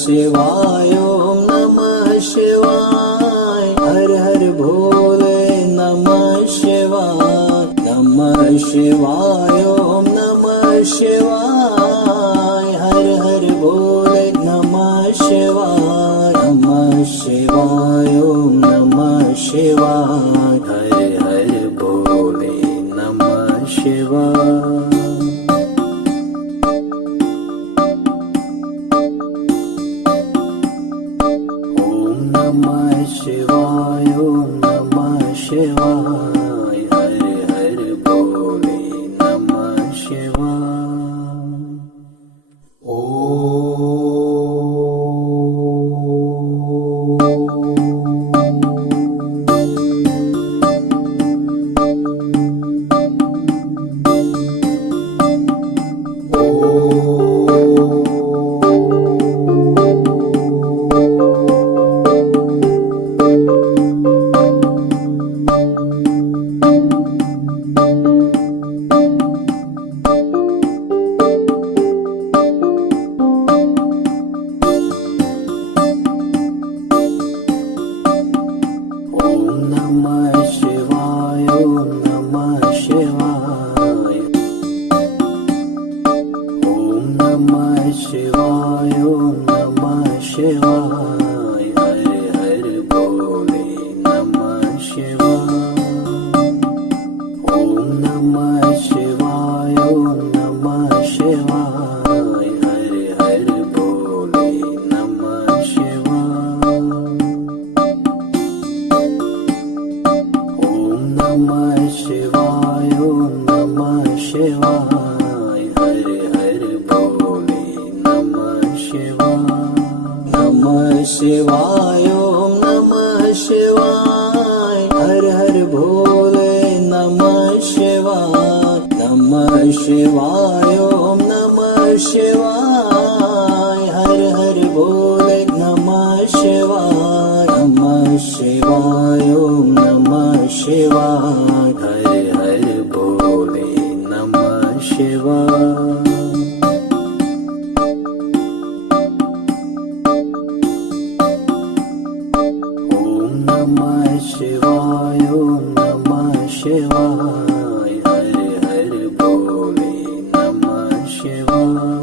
शिवाय ओम नमः शिवाय हर हर भोले नमः शिवाय नमः शिवाय ओम नमः शिवाय हर हर भोले नमः शिवाय नमः शिवाय ओम नमः शिवाय हर हर भोले नमः शिवाय नमः शिवाय ओम नमः शिवाय हर हर भोले नमः शिवाय नमः शिवाय ओम नमः शिवाय ओम नमः शिवाय ओम नमः शिवाय हर हर भोले नमः शिवाय ओम नमः शिवाय ओम नमः शिवाय हर हर भोले नमः शिवाय नमः शिवाय ओम नमः शिवाय हर हर भोले नमः शिवाय नमः शिवाय ओम नमः शिवाय हर हर भोले नमः शिवाय नमः शिवाय ओम नमः शिवाय हर हर भोले नमः शिवाय नमः शिवाय ओम नमः शिवाय हर हर भोले नमः शिवाय ओम नमः शिवाय ओम नमः शिवाय हर हर भोले नमः शिवाय